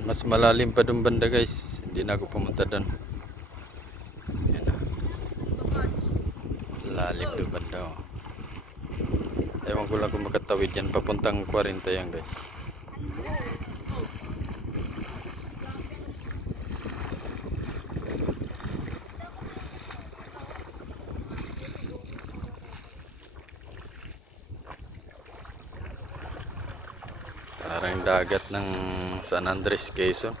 Ayan, mas malalim pa doon banda guys. Hindi na ako pumunta doon. Ayan na. Lalim doon banda. Oh. Ewan ko lang kung makatawid yan. Papuntang 40 yan guys. Parang dagat ng San Andres, Quezon.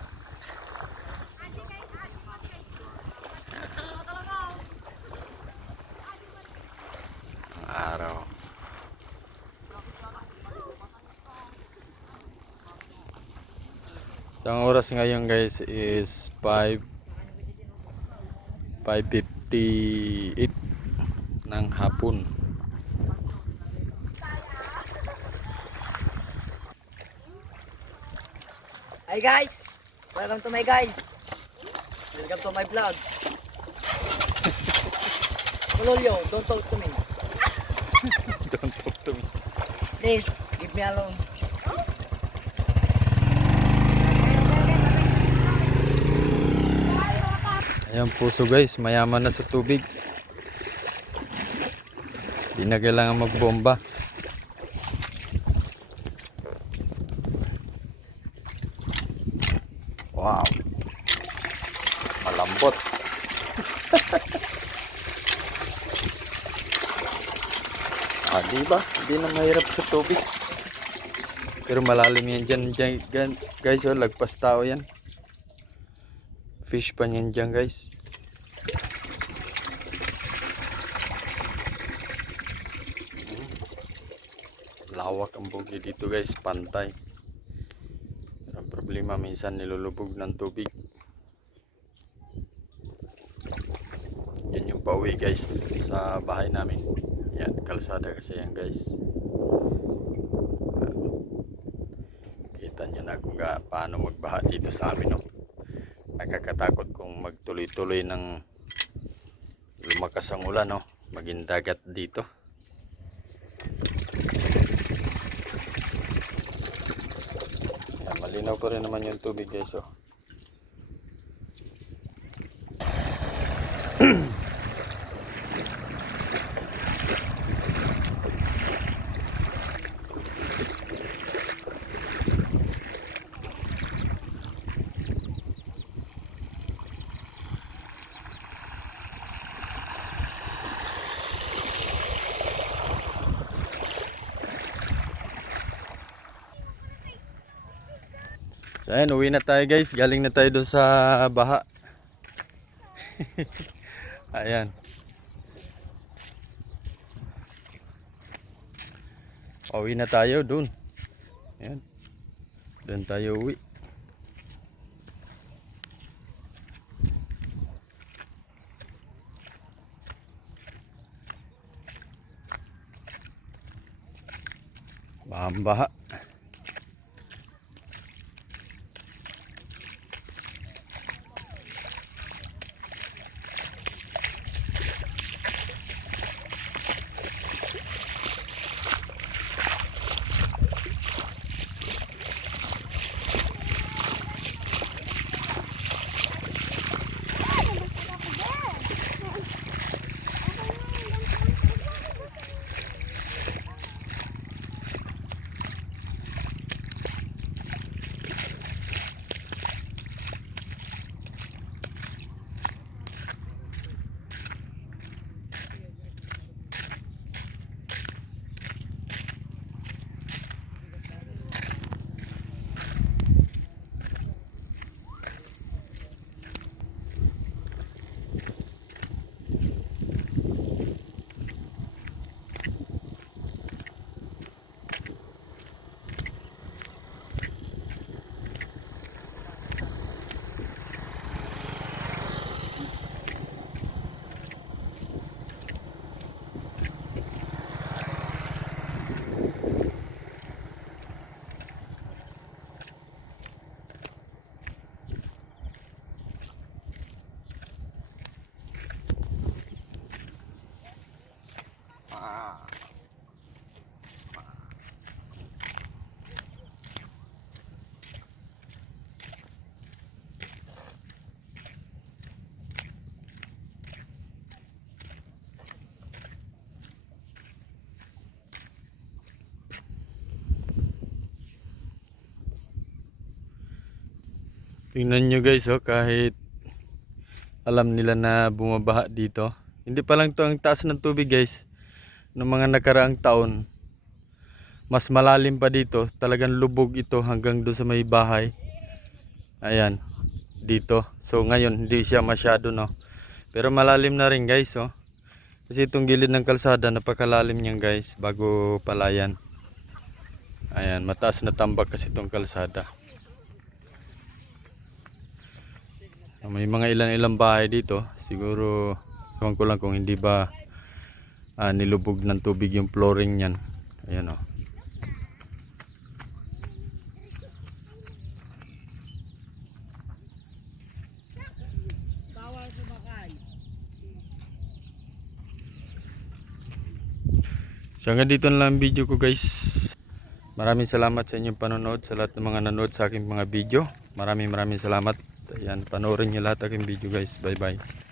Ang ang oras ngayon guys is 5 5.58 ng hapon. Hi guys! Welcome to my guys! Welcome to my vlog! Kululyo, don't talk to me. Don't talk to me. Please, leave me alone. Ayan puso guys, mayaman na sa tubig. Hindi na kailangan magbomba. ah, di ba? Hindi na mahirap sa tubig. Pero malalim yan dyan, dyan. Guys, oh, lagpas tao yan. Fish pa niyan dyan guys. Lawak ang bugi dito guys, pantay. Pero problema minsan nilulubog ng tubig. Yan yung pauwi guys sa bahay namin. Yan, kalsada kasi yan guys. Kita nyo na kung ga, paano magbaha dito sa amin. No? nakakatakot kung magtuloy-tuloy ng lumakas ang ulan no maging dagat dito Yan, malinaw pa rin naman yung tubig guys oh. So ayan, uwi na tayo guys. Galing na tayo dun sa baha. ayan. Uwi na tayo dun. Ayan. Dun tayo uwi. Bahang Tingnan nyo guys oh, kahit alam nila na bumabaha dito. Hindi pa lang to ang taas ng tubig guys. Noong mga nakaraang taon, mas malalim pa dito. Talagang lubog ito hanggang doon sa may bahay. Ayan, dito. So ngayon, hindi siya masyado no. Pero malalim na rin guys, oh. Kasi itong gilid ng kalsada, napakalalim niyan guys, bago palayan. Ayan, mataas na tambak kasi itong kalsada. May mga ilan-ilang bahay dito. Siguro, ewan ko lang kung hindi ba ah, nilubog ng tubig yung flooring niyan. Ayan o. Sumakay. So hanggang dito na lang ang video ko guys. Maraming salamat sa inyong panonood sa lahat ng mga nanood sa aking mga video. Maraming maraming salamat. Ayan, panoorin niyo lahat aking video guys. Bye bye.